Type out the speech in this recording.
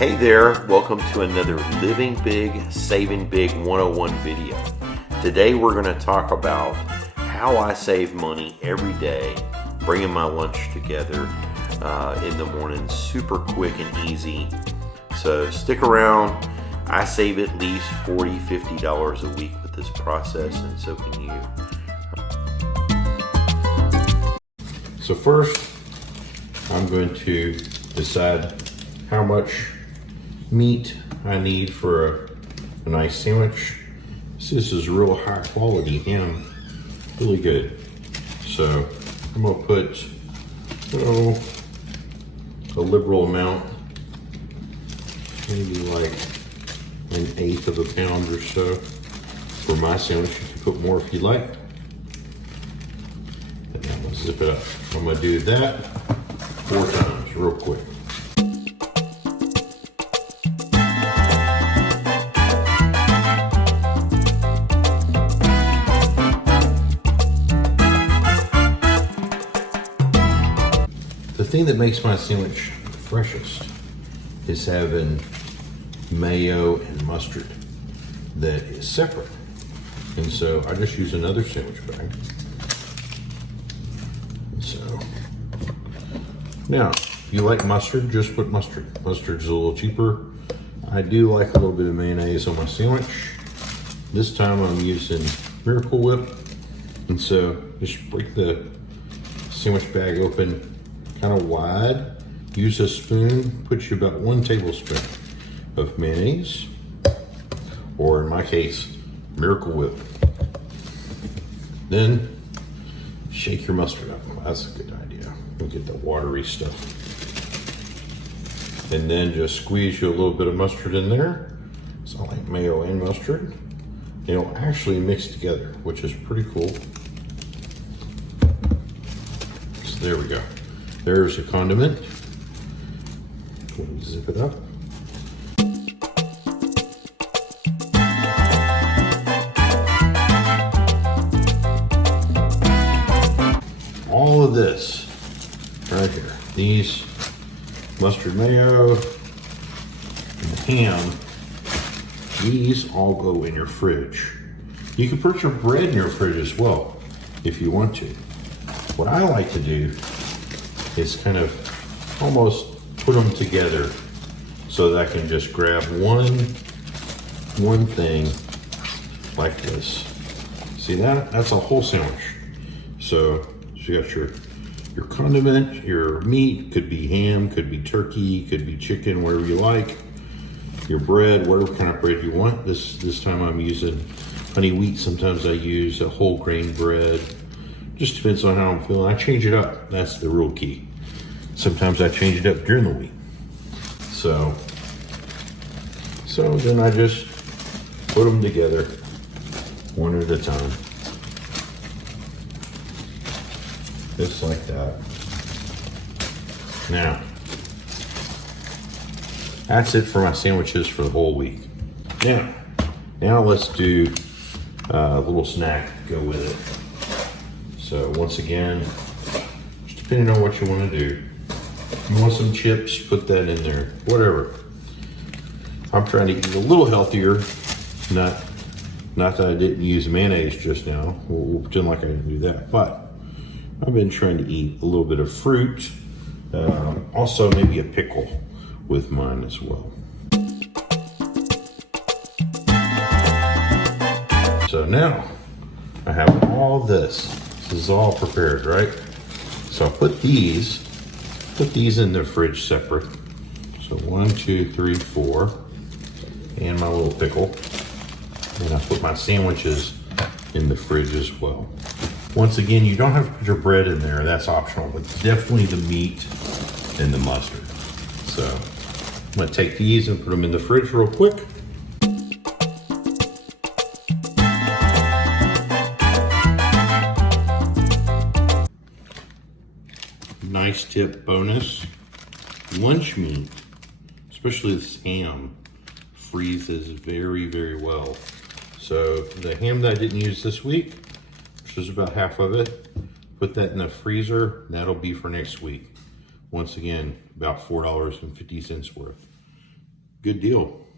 Hey there, welcome to another Living Big, Saving Big 101 video. Today we're going to talk about how I save money every day, bringing my lunch together in the morning, super quick and easy. So stick around. I save at least $40, $50 a week with this process, and so can you. So first, I'm going to decide how much meat I need for a nice sandwich. This is real high quality ham, really good. So I'm gonna put a liberal amount, maybe like 1/8 of a pound or so for my sandwich. You can put more if you like. And I'm gonna zip it up. I'm gonna do that 4 times real quick. The thing that makes my sandwich freshest is having mayo and mustard that is separate. And so I just use another sandwich bag. So now, if you like mustard, just put mustard. Mustard's a little cheaper. I do like a little bit of mayonnaise on my sandwich. This time I'm using Miracle Whip. And so just break the sandwich bag open kind of wide. Use a spoon, put you about 1 tablespoon of mayonnaise, or in my case, Miracle Whip. Then shake your mustard up. That's a good idea. We'll get the watery stuff. And then just squeeze you a little bit of mustard in there. So I like mayo and mustard. It'll actually mix together, which is pretty cool. So there we go. There's a condiment. Zip it up. All of this right here, these mustard, mayo, and the ham, these all go in your fridge. You can put your bread in your fridge as well if you want to. What I like to do is kind of almost put them together so that I can just grab one thing like this. See that? That's a whole sandwich. So you got your condiment, your meat, could be ham, could be turkey, could be chicken, whatever you like. Your bread, whatever kind of bread you want. This time I'm using honey wheat. Sometimes I use a whole grain bread. Just depends on how I'm feeling. I change it up. That's the real key. Sometimes I change it up during the week. So then I just put them together one at a time. Just like that. Now, that's it for my sandwiches for the whole week. Now let's do a little snack to go with it. So once again, just depending on what you want to do. If you want some chips, put that in there, whatever. I'm trying to eat a little healthier, not that I didn't use mayonnaise just now. We'll pretend like I didn't do that, but I've been trying to eat a little bit of fruit, also maybe a pickle with mine as well. So now I have all this. This is all prepared, right? So I'll put these in the fridge separate. So 1, 2, 3, 4, and my little pickle. And I put my sandwiches in the fridge as well. Once again, you don't have to put your bread in there, that's optional, but definitely the meat and the mustard. So I'm gonna take these and put them in the fridge real quick. Nice tip bonus, lunch meat, especially this ham, freezes very, very well. So the ham that I didn't use this week, which is about half of it, put that in the freezer, and that'll be for next week. Once again, about $4.50 worth. Good deal.